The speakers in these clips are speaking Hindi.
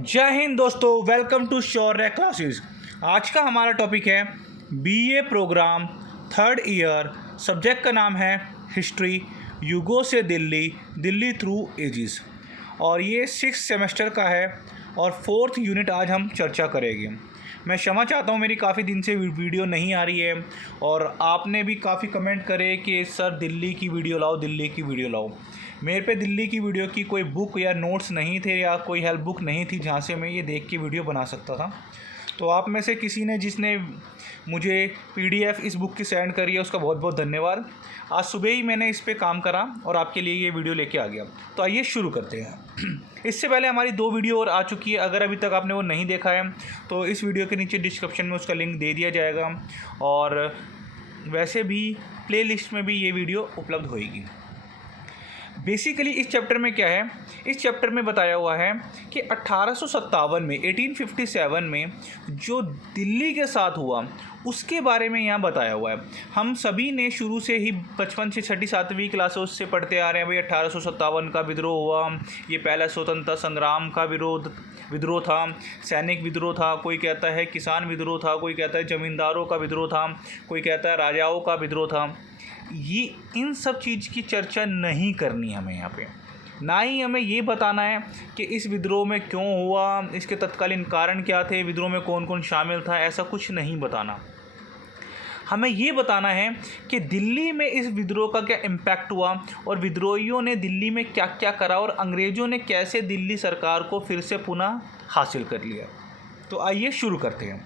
जय हिंद दोस्तों, वेलकम टू शौर्य क्लासेस। आज का हमारा टॉपिक है BA program third year. Subject का नाम है हिस्ट्री, युगों से दिल्ली, दिल्ली थ्रू एजिस। और ये 6 सेमेस्टर का है और 4th यूनिट आज हम चर्चा करेंगे। मैं क्षमा चाहता हूँ, मेरी काफ़ी दिन से वीडियो नहीं आ रही है और आपने भी काफ़ी कमेंट करे कि सर दिल्ली की वीडियो लाओ, दिल्ली की वीडियो लाओ। मेरे पे दिल्ली की वीडियो की कोई बुक या नोट्स नहीं थे या कोई हेल्प बुक नहीं थी जहाँ से मैं ये देख के वीडियो बना सकता था। तो आप में से किसी ने जिसने मुझे पीडीएफ इस बुक की सेंड करी है उसका बहुत बहुत धन्यवाद। आज सुबह ही मैंने इस पे काम करा और आपके लिए ये वीडियो लेके आ गया। तो आइए शुरू करते हैं। इससे पहले हमारी 2 वीडियो और आ चुकी है, अगर अभी तक आपने वो नहीं देखा है तो इस वीडियो के नीचे डिस्क्रिप्शन में उसका लिंक दे दिया जाएगा और वैसे भी प्लेलिस्ट में भी ये वीडियो उपलब्ध होएगी। बेसिकली इस चैप्टर में क्या है, इस चैप्टर में बताया हुआ है कि 1857 में 1857 में जो दिल्ली के साथ हुआ उसके बारे में यहाँ बताया हुआ है। हम सभी ने शुरू से ही बचपन से 6ठी 7वीं क्लासों से पढ़ते आ रहे हैं। भाई 1857 का विद्रोह हुआ, ये पहला स्वतंत्रता संग्राम का विद्रोह था, सैनिक विद्रोह था, कोई कहता है किसान विद्रोह था, कोई कहता है ज़मींदारों का विद्रोह था, कोई कहता है राजाओं का विद्रोह था। ये इन सब चीज़ की चर्चा नहीं करनी हमें यहाँ पे, ना ही हमें ये बताना है कि इस विद्रोह में क्यों हुआ, इसके तत्कालीन कारण क्या थे, विद्रोह में कौन कौन शामिल था, ऐसा कुछ नहीं बताना। हमें ये बताना है कि दिल्ली में इस विद्रोह का क्या इम्पैक्ट हुआ और विद्रोहियों ने दिल्ली में क्या क्या करा और अंग्रेज़ों ने कैसे दिल्ली सरकार को फिर से पुनः हासिल कर लिया। तो आइए शुरू करते हैं।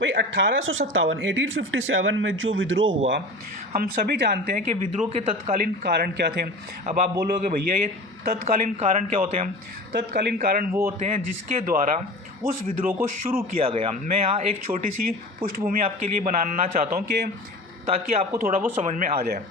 भाई 1857 में जो विद्रोह हुआ, हम सभी जानते हैं कि विद्रोह के तत्कालीन कारण क्या थे। अब आप बोलोगे भैया ये तत्कालीन कारण क्या होते हैं? तत्कालीन कारण वो होते हैं जिसके द्वारा उस विद्रोह को शुरू किया गया। मैं यहाँ एक छोटी सी पृष्ठभूमि आपके लिए बनाना चाहता हूँ कि ताकि आपको थोड़ा बहुत समझ में आ जाए।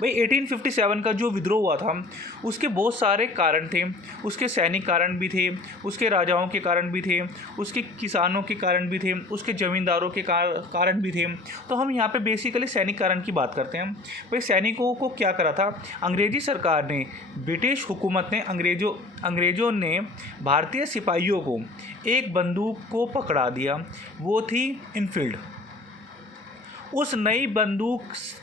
भाई 1857 का जो विद्रोह हुआ था उसके बहुत सारे कारण थे। उसके सैनिक कारण भी थे, उसके राजाओं के कारण भी थे, उसके किसानों के कारण भी थे, उसके ज़मींदारों के कारण भी थे। तो हम यहाँ पे बेसिकली सैनिक कारण की बात करते हैं। भाई सैनिकों को क्या करा था अंग्रेज़ी सरकार ने, ब्रिटिश हुकूमत ने, अंग्रेज़ों ने भारतीय सिपाहियों को एक बंदूक को पकड़ा दिया, वो थी इनफील्ड। उस नई बंदूक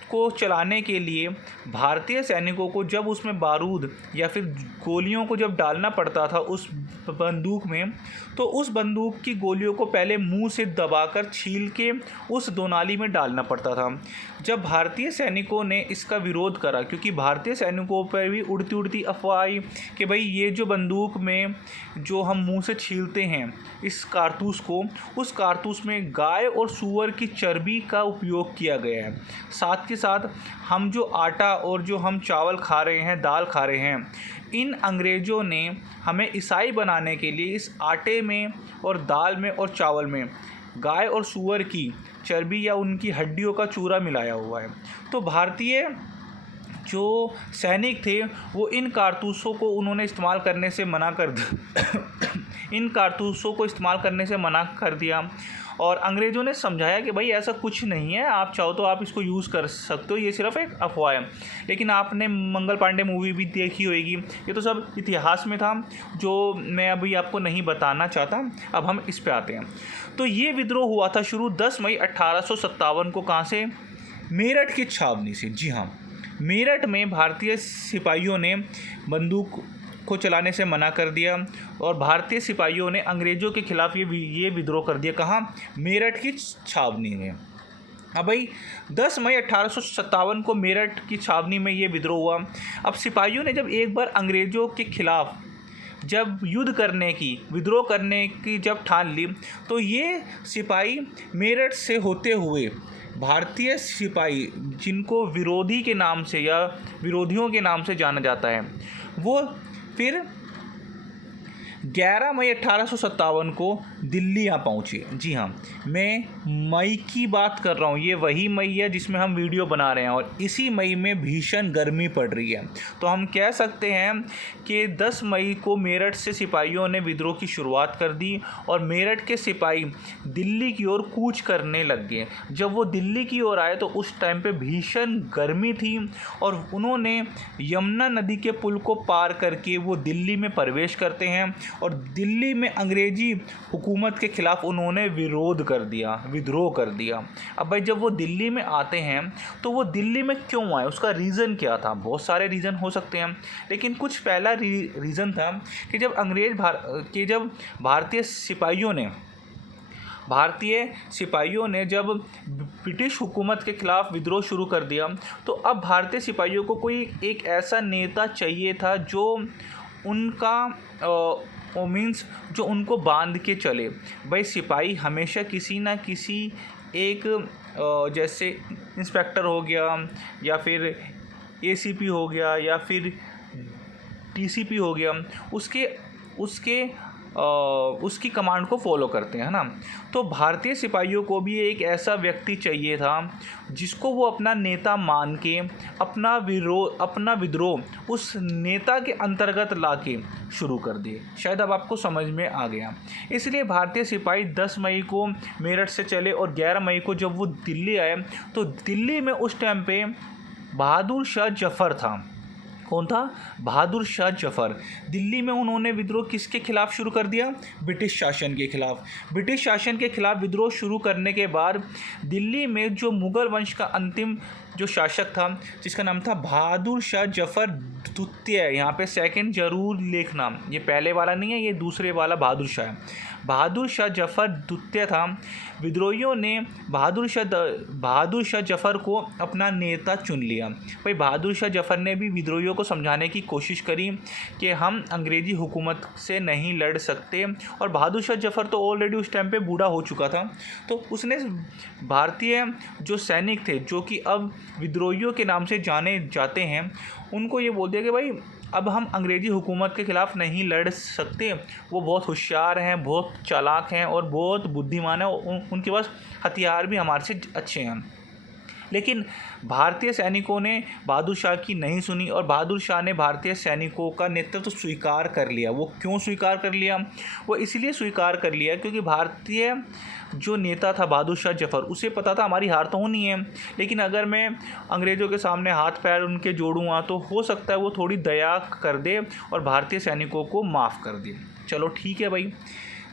को चलाने के लिए भारतीय सैनिकों को जब उसमें बारूद या फिर गोलियों को जब डालना पड़ता था उस बंदूक में, तो उस बंदूक की गोलियों को पहले मुंह से दबाकर छील के उस दोनाली में डालना पड़ता था। जब भारतीय सैनिकों ने इसका विरोध करा, क्योंकि भारतीय सैनिकों पर भी उड़ती उड़ती अफवाह आई कि भाई ये जो बंदूक में जो हम मुंह से छीलते हैं इस कारतूस को, उस कारतूस में गाय और सूअर की चर्बी का उपयोग किया गया है। साथ के साथ हम जो आटा और जो हम चावल खा रहे हैं, दाल खा रहे हैं, इन अंग्रेज़ों ने हमें ईसाई बनाने के लिए इस आटे में और दाल में और चावल में गाय और सूअर की चर्बी या उनकी हड्डियों का चूरा मिलाया हुआ है। तो भारतीय जो सैनिक थे वो इन कारतूसों को उन्होंने इस्तेमाल करने से मना कर इन कारतूसों को इस्तेमाल करने से मना कर दिया और अंग्रेज़ों ने समझाया कि भाई ऐसा कुछ नहीं है, आप चाहो तो आप इसको यूज़ कर सकते हो, ये सिर्फ एक अफवाह है। लेकिन आपने मंगल पांडे मूवी भी देखी होगी, ये तो सब इतिहास में था जो मैं अभी आपको नहीं बताना चाहता। अब हम इस पे आते हैं। तो ये विद्रोह हुआ था शुरू 10 मई 1857 को। कहाँ से? मेरठ की छावनी से। जी हाँ, मेरठ में भारतीय सिपाहियों ने बंदूक को चलाने से मना कर दिया और भारतीय सिपाहियों ने अंग्रेज़ों के खिलाफ़ ये विद्रोह कर दिया। कहाँ? मेरठ की छावनी में। अब भाई 10 मई 1857 को मेरठ की छावनी में ये विद्रोह हुआ। अब सिपाहियों ने जब एक बार अंग्रेज़ों के खिलाफ़ जब युद्ध करने की, विद्रोह करने की जब ठान ली, तो ये सिपाही मेरठ से होते हुए भारतीय सिपाही, जिनको विरोधी के नाम से या विरोधियों के नाम से जाना जाता है, वो फिर 11 मई 1857 को दिल्ली यहाँ पहुँचे। जी हाँ, मैं मई की बात कर रहा हूँ। ये वही मई है जिसमें हम वीडियो बना रहे हैं और इसी मई में भीषण गर्मी पड़ रही है। तो हम कह सकते हैं कि 10 मई को मेरठ से सिपाहियों ने विद्रोह की शुरुआत कर दी और मेरठ के सिपाही दिल्ली की ओर कूच करने लग गए। जब वो दिल्ली की ओर आए तो उस टाइम पे भीषण गर्मी थी और उन्होंने यमुना नदी के पुल को पार करके वो दिल्ली में प्रवेश करते हैं और दिल्ली में अंग्रेजी हुकूमत के ख़िलाफ़ उन्होंने विद्रोह कर दिया। अब भाई जब वो दिल्ली में आते हैं तो वो दिल्ली में क्यों आए, उसका रीज़न क्या था? बहुत सारे रीज़न हो सकते हैं, लेकिन कुछ पहला रीज़न था कि जब भारतीय सिपाहियों ने जब ब्रिटिश हुकूमत के ख़िलाफ़ विद्रोह शुरू कर दिया तो अब भारतीय सिपाहियों को कोई एक ऐसा नेता चाहिए था जो उनका मीन्स जो उनको बांध के चले। भाई सिपाही हमेशा किसी ना किसी एक जैसे इंस्पेक्टर हो गया या फिर एसीपी हो गया या फिर टीसीपी हो गया, उसकी कमांड को फॉलो करते हैं, है ना। तो भारतीय सिपाहियों को भी एक ऐसा व्यक्ति चाहिए था जिसको वो अपना नेता मान के अपना विद्रोह उस नेता के अंतर्गत लाके शुरू कर दे। शायद अब आपको समझ में आ गया। इसलिए भारतीय सिपाही 10 मई को मेरठ से चले और 11 मई को जब वो दिल्ली आए तो दिल्ली में उस टाइम पे बहादुर शाह जफ़र था। कौन था? बहादुर शाह जफ़र। दिल्ली में उन्होंने विद्रोह किसके खिलाफ़ शुरू कर दिया? ब्रिटिश शासन के खिलाफ़। ब्रिटिश शासन के खिलाफ़ विद्रोह शुरू करने के बाद दिल्ली में जो मुग़ल वंश का अंतिम जो शासक था जिसका नाम था बहादुर शाह जफ़र द्वितीय, यहाँ पे सेकंड जरूर लिखना, ये पहले वाला नहीं है, ये दूसरे वाला बहादुर शाह जफ़र द्वितीय था। विद्रोहियों ने बहादुर शाह जफ़र को अपना नेता चुन लिया। भाई बहादुर शाह जफ़र ने भी विद्रोहियों को समझाने की कोशिश करी कि हम अंग्रेज़ी हुकूमत से नहीं लड़ सकते और बहादुर शाह जफ़र तो ऑलरेडी उस टाइम पे बूढ़ा हो चुका था। तो उसने भारतीय जो सैनिक थे जो कि अब विद्रोहियों के नाम से जाने जाते हैं उनको ये बोल दिया कि भाई अब हम अंग्रेज़ी हुकूमत के ख़िलाफ़ नहीं लड़ सकते। वो बहुत होशियार हैं, बहुत चालाक हैं और बहुत बुद्धिमान हैं और उनके पास हथियार भी हमारे से अच्छे हैं। लेकिन भारतीय सैनिकों ने बहादुर शाह की नहीं सुनी और बहादुर शाह ने भारतीय सैनिकों का नेतृत्व स्वीकार कर लिया। वो क्यों स्वीकार कर लिया? वो इसलिए स्वीकार कर लिया क्योंकि भारतीय जो नेता था बहादुर शाह जफ़र, उसे पता था हमारी हार तो होनी है, लेकिन अगर मैं अंग्रेज़ों के सामने हाथ पैर उनके जोड़ूँगा तो हो सकता है वो थोड़ी दया कर दे और भारतीय सैनिकों को माफ़ कर दे। चलो ठीक है भाई।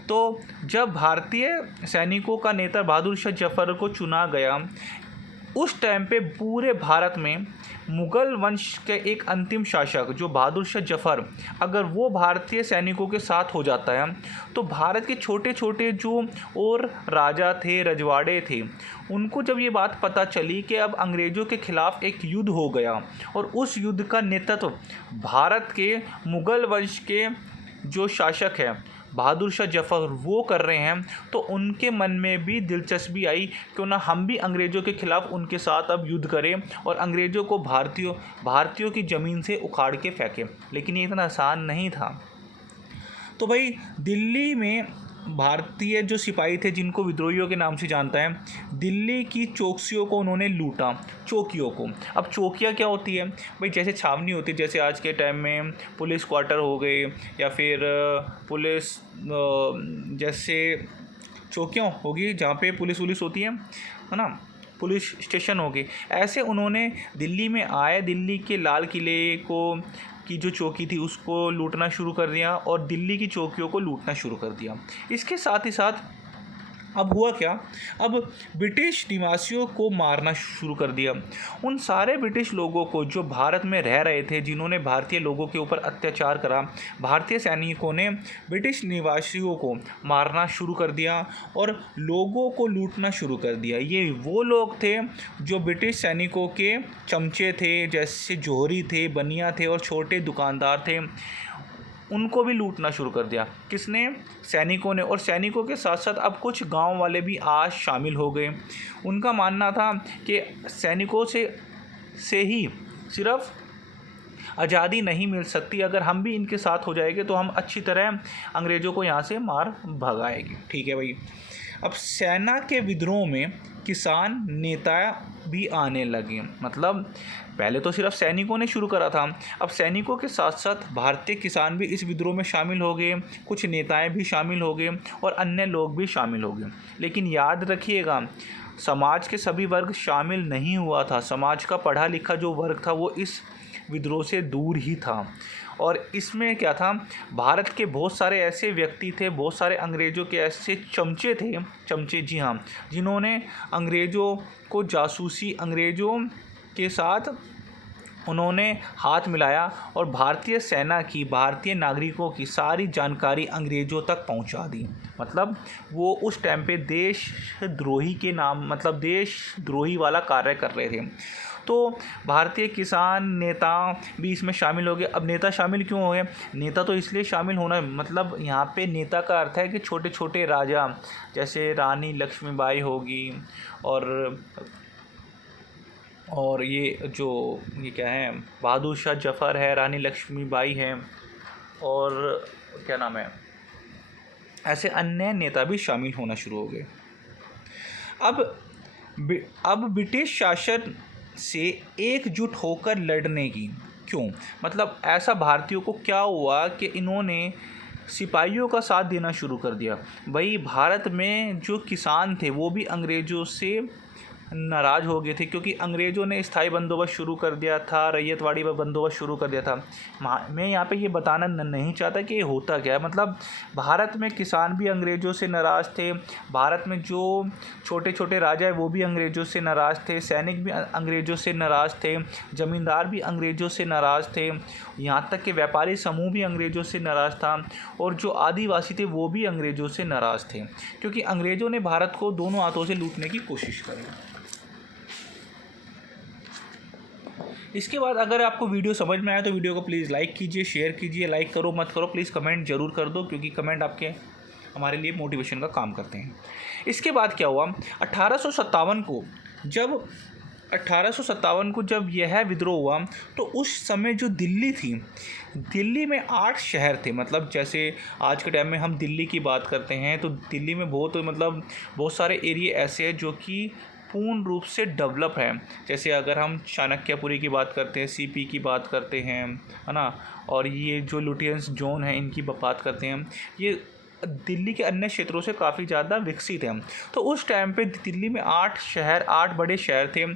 तो जब भारतीय सैनिकों का नेता बहादुर शाह जफ़र को चुना गया, उस टाइम पे पूरे भारत में मुग़ल वंश के एक अंतिम शासक जो बहादुर शाह जफ़र, अगर वो भारतीय सैनिकों के साथ हो जाता है तो भारत के छोटे छोटे जो और राजा थे, रजवाड़े थे, उनको जब ये बात पता चली कि अब अंग्रेज़ों के ख़िलाफ़ एक युद्ध हो गया और उस युद्ध का नेतृत्व भारत के मुग़ल वंश के जो शासक है बहादुर शाह जफ़र वो कर रहे हैं, तो उनके मन में भी दिलचस्पी आई क्यों ना हम भी अंग्रेज़ों के ख़िलाफ़ उनके साथ अब युद्ध करें और अंग्रेज़ों को भारतीयों की ज़मीन से उखाड़ के फेंकें। लेकिन ये इतना आसान नहीं था। तो भाई दिल्ली में भारतीय जो सिपाही थे जिनको विद्रोहियों के नाम से जानता है, दिल्ली की चौकियों को उन्होंने लूटा। चौकियों को, अब चौकियाँ क्या होती है भाई? जैसे छावनी होती है, जैसे आज के टाइम में पुलिस क्वार्टर हो गए या फिर पुलिस जैसे चौकियाँ होगी जहाँ पे पुलिस होती है ना, पुलिस स्टेशन हो गए। ऐसे उन्होंने दिल्ली में आए, दिल्ली के लाल किले की जो चौकी थी उसको लूटना शुरू कर दिया और दिल्ली की चौकियों को लूटना शुरू कर दिया। इसके साथ ही साथ अब हुआ क्या? अब ब्रिटिश निवासियों को मारना शुरू कर दिया। उन सारे ब्रिटिश लोगों को जो भारत में रह रहे थे, जिन्होंने भारतीय लोगों के ऊपर अत्याचार करा, भारतीय सैनिकों ने ब्रिटिश निवासियों को मारना शुरू कर दिया और लोगों को लूटना शुरू कर दिया। ये वो लोग थे जो ब्रिटिश सैनिकों के चमचे थे, जैसे जोहरी थे, बनिया थे और छोटे दुकानदार थे, उनको भी लूटना शुरू कर दिया। किसने? सैनिकों ने। और सैनिकों के साथ साथ अब कुछ गांव वाले भी आज शामिल हो गए। उनका मानना था कि सैनिकों से ही सिर्फ आज़ादी नहीं मिल सकती। अगर हम भी इनके साथ हो जाएंगे तो हम अच्छी तरह अंग्रेज़ों को यहाँ से मार भगाएंगे। ठीक है भाई। अब सेना के विद्रोह में किसान नेता भी आने लगे। मतलब पहले तो सिर्फ सैनिकों ने शुरू करा था, अब सैनिकों के साथ साथ भारतीय किसान भी इस विद्रोह में शामिल हो गए, कुछ नेताएं भी शामिल हो गए और अन्य लोग भी शामिल हो गए। लेकिन याद रखिएगा, समाज के सभी वर्ग शामिल नहीं हुआ था। समाज का पढ़ा लिखा जो वर्ग था वो इस विद्रोह से दूर ही था। और इसमें क्या था, भारत के बहुत सारे ऐसे व्यक्ति थे, बहुत सारे अंग्रेज़ों के ऐसे चमचे थे, चमचे, जी हाँ, जिन्होंने अंग्रेज़ों को जासूसी, अंग्रेज़ों के साथ उन्होंने हाथ मिलाया और भारतीय सेना की, भारतीय नागरिकों की सारी जानकारी अंग्रेज़ों तक पहुंचा दी। मतलब वो उस टाइम पे देशद्रोही के नाम, मतलब देशद्रोही वाला कार्य कर रहे थे। तो भारतीय किसान नेता भी इसमें शामिल हो गए। अब नेता शामिल क्यों हो गए? नेता तो इसलिए शामिल होना, मतलब यहाँ पे नेता का अर्थ है कि छोटे छोटे राजा, जैसे रानी लक्ष्मीबाई होगी और ये जो ये क्या है, बहादुर शाह जफ़र है, रानी लक्ष्मीबाई हैं और क्या नाम है, ऐसे अन्य नेता भी शामिल होना शुरू हो गए। अब ब्रिटिश शासन से एकजुट होकर लड़ने की, क्यों, मतलब ऐसा भारतीयों को क्या हुआ कि इन्होंने सिपाहियों का साथ देना शुरू कर दिया। भाई भारत में जो किसान थे वो भी अंग्रेज़ों से नाराज़ हो गए थे, क्योंकि अंग्रेज़ों ने स्थायी बंदोबस्त शुरू कर दिया था, रैयतवाड़ी बंदोबस्त शुरू कर दिया था। मैं यहाँ पे ये बताना नहीं चाहता कि ये होता क्या है। मतलब भारत में किसान भी अंग्रेज़ों से नाराज़ थे, भारत में जो छोटे छोटे राजा है वो भी अंग्रेज़ों से नाराज़ थे, सैनिक भी अंग्रेज़ों से नाराज़ थे, ज़मींदार भी अंग्रेज़ों से नाराज़ थे, यहाँ तक कि व्यापारी समूह भी अंग्रेज़ों से नाराज़ था और जो आदिवासी थे वो भी अंग्रेज़ों से नाराज़ थे, क्योंकि अंग्रेज़ों ने भारत को दोनों हाथों से लूटने की कोशिश करी। इसके बाद अगर आपको वीडियो समझ में आया तो वीडियो को प्लीज़ लाइक कीजिए, शेयर कीजिए, लाइक करो मत करो प्लीज़ कमेंट ज़रूर कर दो, क्योंकि कमेंट आपके हमारे लिए मोटिवेशन का काम करते हैं। इसके बाद क्या हुआ, 1857 को जब यह विद्रोह हुआ तो उस समय जो दिल्ली थी, दिल्ली में 8 शहर थे। मतलब जैसे आज के टाइम में हम दिल्ली की बात करते हैं तो दिल्ली में बहुत सारे एरिया ऐसे हैं जो कि पूर्ण रूप से डेवलप है। जैसे अगर हम चाणक्यपुरी की बात करते हैं, सीपी की बात करते हैं, है ना, और ये जो लुटियंस जोन है इनकी बात करते हैं, ये दिल्ली के अन्य क्षेत्रों से काफ़ी ज़्यादा विकसित हैं। तो उस टाइम पे दिल्ली में 8 बड़े शहर थे।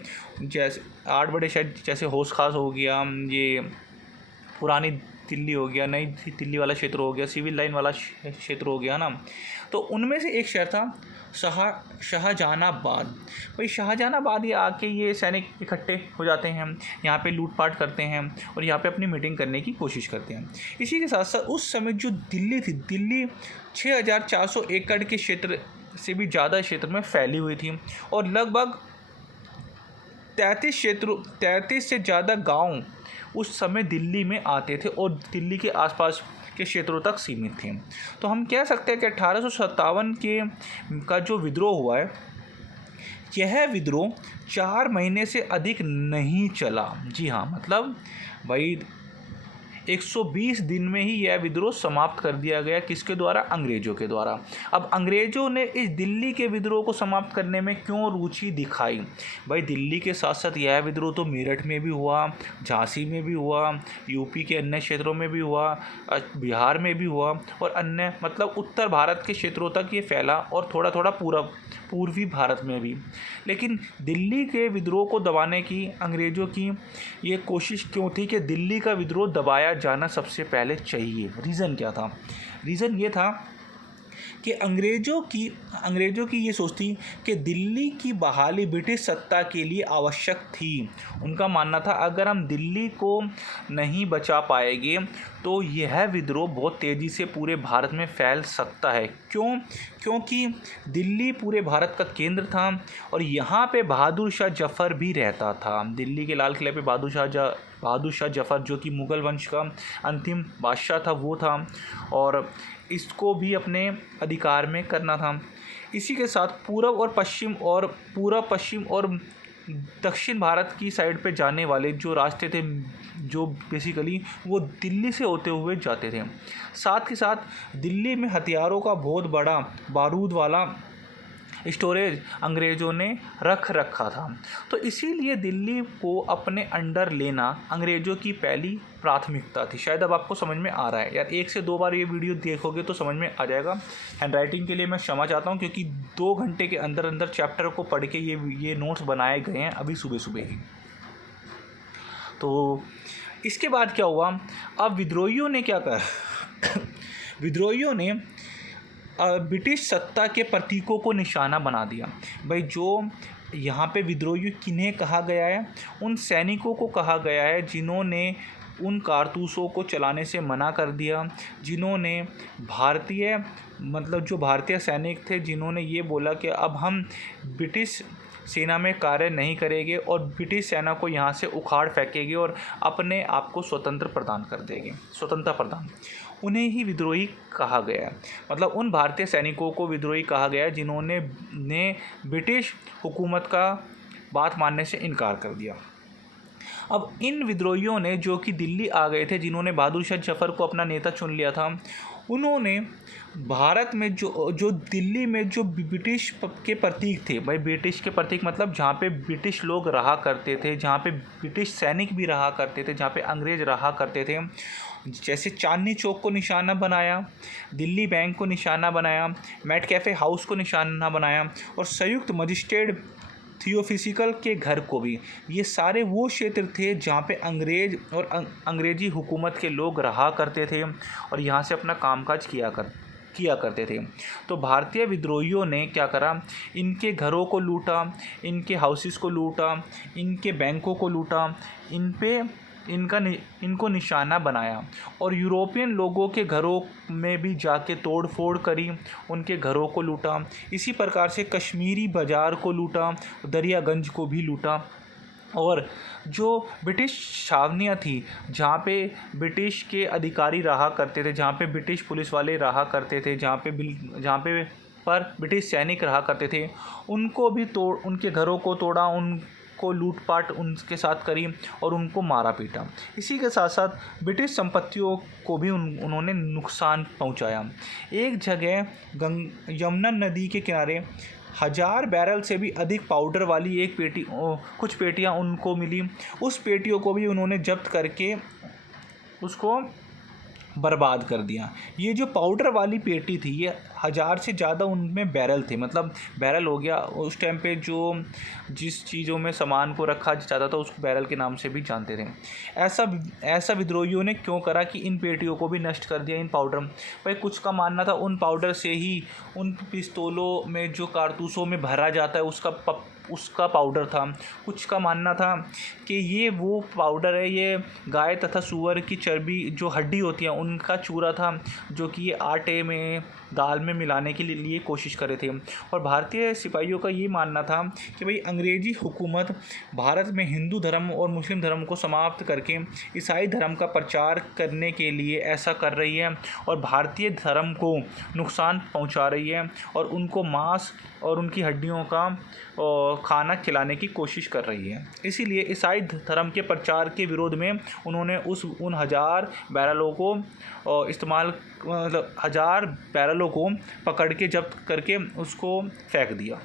जैसे 8 बड़े शहर, जैसे हौस खास हो गया, ये पुरानी दिल्ली हो गया, नई दिल्ली वाला क्षेत्र हो गया, सिविल लाइन वाला क्षेत्र हो गया ना। तो उनमें से एक शहर था शाहजहानाबाद। भाई शाहजहानाबाद ये आके ये सैनिक इकट्ठे हो जाते हैं, यहाँ पे लूटपाट करते हैं और यहाँ पे अपनी मीटिंग करने की कोशिश करते हैं। इसी के साथ साथ उस समय जो दिल्ली थी, दिल्ली 6400 एकड़ के क्षेत्र से भी ज़्यादा क्षेत्र में फैली हुई थी और लगभग 33 से ज़्यादा गांव उस समय दिल्ली में आते थे और दिल्ली के आसपास के क्षेत्रों तक सीमित थे। तो हम कह सकते हैं कि 1857 का जो विद्रोह हुआ है, यह विद्रोह 4 महीने से अधिक नहीं चला। जी हाँ, मतलब भाई 120 दिन में ही यह विद्रोह समाप्त कर दिया गया। किसके द्वारा? अंग्रेज़ों के द्वारा। अब अंग्रेज़ों ने इस दिल्ली के विद्रोह को समाप्त करने में क्यों रुचि दिखाई? भाई दिल्ली के साथ साथ यह विद्रोह तो मेरठ में भी हुआ, झांसी में भी हुआ, यूपी के अन्य क्षेत्रों में भी हुआ, बिहार में भी हुआ और अन्य, मतलब उत्तर भारत के क्षेत्रों तक ये फैला और थोड़ा थोड़ा पूर्वी भारत में भी। लेकिन दिल्ली के विद्रोह को दबाने की अंग्रेज़ों की ये कोशिश क्यों थी कि दिल्ली का विद्रोह दबाया जाना सबसे पहले चाहिए? रीज़न क्या था? रीज़न ये था कि अंग्रेज़ों की ये सोच थी कि दिल्ली की बहाली ब्रिटिश सत्ता के लिए आवश्यक थी। उनका मानना था अगर हम दिल्ली को नहीं बचा पाएंगे तो यह विद्रोह बहुत तेज़ी से पूरे भारत में फैल सकता है। क्योंकि दिल्ली पूरे भारत का केंद्र था और यहाँ पे बहादुर शाह जफ़र भी रहता था। दिल्ली के लाल किले पे बहादुर शाह जफ़र जो कि मुग़ल वंश का अंतिम बादशाह था वो था और इसको भी अपने अधिकार में करना था। इसी के साथ पूर्व पश्चिम और दक्षिण भारत की साइड पे जाने वाले जो रास्ते थे, जो बेसिकली वो दिल्ली से होते हुए जाते थे। साथ ही साथ दिल्ली में हथियारों का बहुत बड़ा बारूद वाला स्टोरेज अंग्रेज़ों ने रख रखा था। तो इसीलिए दिल्ली को अपने अंडर लेना अंग्रेज़ों की पहली प्राथमिकता थी। शायद अब आपको समझ में आ रहा है यार, 1 से 2 बार ये वीडियो देखोगे तो समझ में आ जाएगा। हैंडराइटिंग के लिए मैं क्षमा चाहता हूँ, क्योंकि 2 घंटे के अंदर अंदर चैप्टर को पढ़ के ये नोट्स बनाए गए हैं अभी सुबह सुबह ही। तो इसके बाद क्या हुआ, अब विद्रोहियों ने क्या कहा विद्रोहियों ने ब्रिटिश सत्ता के प्रतीकों को निशाना बना दिया। भाई जो यहाँ पे विद्रोही किन्हें कहा गया है, उन सैनिकों को कहा गया है जिन्होंने उन कारतूसों को चलाने से मना कर दिया, जिन्होंने भारतीय मतलब जो भारतीय सैनिक थे, जिन्होंने ये बोला कि अब हम ब्रिटिश सेना में कार्य नहीं करेंगे और ब्रिटिश सेना को यहाँ से उखाड़ फेंकेंगे और अपने आप को स्वतंत्रता प्रदान, उन्हें ही विद्रोही कहा गया है। मतलब उन भारतीय सैनिकों को विद्रोही कहा गया है जिन्होंने ब्रिटिश हुकूमत का बात मानने से इनकार कर दिया। अब इन विद्रोहियों ने जो कि दिल्ली आ गए थे, जिन्होंने बहादुर शाह जफ़र को अपना नेता चुन लिया था, उन्होंने भारत में जो दिल्ली में जो ब्रिटिश के प्रतीक थे, भाई ब्रिटिश के प्रतीक मतलब जहाँ पे ब्रिटिश लोग रहा करते थे, जहाँ पे ब्रिटिश सैनिक भी रहा करते थे, जहाँ पे अंग्रेज़ रहा करते थे, जैसे चांदनी चौक को निशाना बनाया, दिल्ली बैंक को निशाना बनाया, मैट कैफ़े हाउस को निशाना बनाया और संयुक्त मजिस्ट्रेट थियोफिजिकल के घर को भी। ये सारे वो क्षेत्र थे जहाँ पे अंग्रेज़ और अंग्रेज़ी हुकूमत के लोग रहा करते थे और यहाँ से अपना कामकाज किया करते थे। तो भारतीय विद्रोहियों ने क्या करा, इनके घरों को लूटा, इनके हाउसेस को लूटा, इनके बैंकों को लूटा, इनको निशाना बनाया और यूरोपियन लोगों के घरों में भी जाके तोड़ फोड़ करी, उनके घरों को लूटा। इसी प्रकार से कश्मीरी बाज़ार को लूटा, दरियागंज को भी लूटा और जो ब्रिटिश छावनियाँ थी, जहाँ पे ब्रिटिश के अधिकारी रहा करते थे, जहाँ पे ब्रिटिश पुलिस वाले रहा करते थे, जहाँ पे पर ब्रिटिश सैनिक रहा करते थे, उनको भी उनके घरों को तोड़ा, उनको लूटपाट उनके साथ करी और उनको मारा पीटा। इसी के साथ साथ ब्रिटिश संपत्तियों को भी उन्होंने नुकसान पहुंचाया। एक जगह यमुना नदी के किनारे 1000 बैरल से भी अधिक पाउडर वाली कुछ पेटियां उनको मिली। उस पेटियों को भी उन्होंने जब्त करके उसको बर्बाद कर दिया। ये जो पाउडर वाली पेटी थी, ये 1000 से ज़्यादा उनमें बैरल थे। मतलब बैरल हो गया उस टाइम पे जिस चीज़ों में सामान को रखा जाता था उसको बैरल के नाम से भी जानते थे। ऐसा विद्रोहियों ने क्यों करा कि इन पेटियों को भी नष्ट कर दिया, इन पाउडर। भाई कुछ का मानना था उन पाउडर से ही उन पिस्तौलों में जो कारतूसों में भरा जाता है उसका पाउडर था। कुछ का मानना था कि ये वो पाउडर है, ये गाय तथा सूअर की चर्बी जो हड्डी होती है उनका चूरा था, जो कि ये आटे में दाल में मिलाने के लिए कोशिश करे थे। और भारतीय सिपाहियों का ये मानना था कि भाई अंग्रेज़ी हुकूमत भारत में हिंदू धर्म और मुस्लिम धर्म को समाप्त करके ईसाई धर्म का प्रचार करने के लिए ऐसा कर रही है और भारतीय धर्म को नुकसान पहुंचा रही है और उनको मांस और उनकी हड्डियों का खाना खिलाने की कोशिश कर रही है। इसीलिए ईसाई धर्म के प्रचार के विरोध में उन्होंने उन 1000 बैरलों को 1000 बैरलों को पकड़ के जब्त करके उसको फेंक दिया।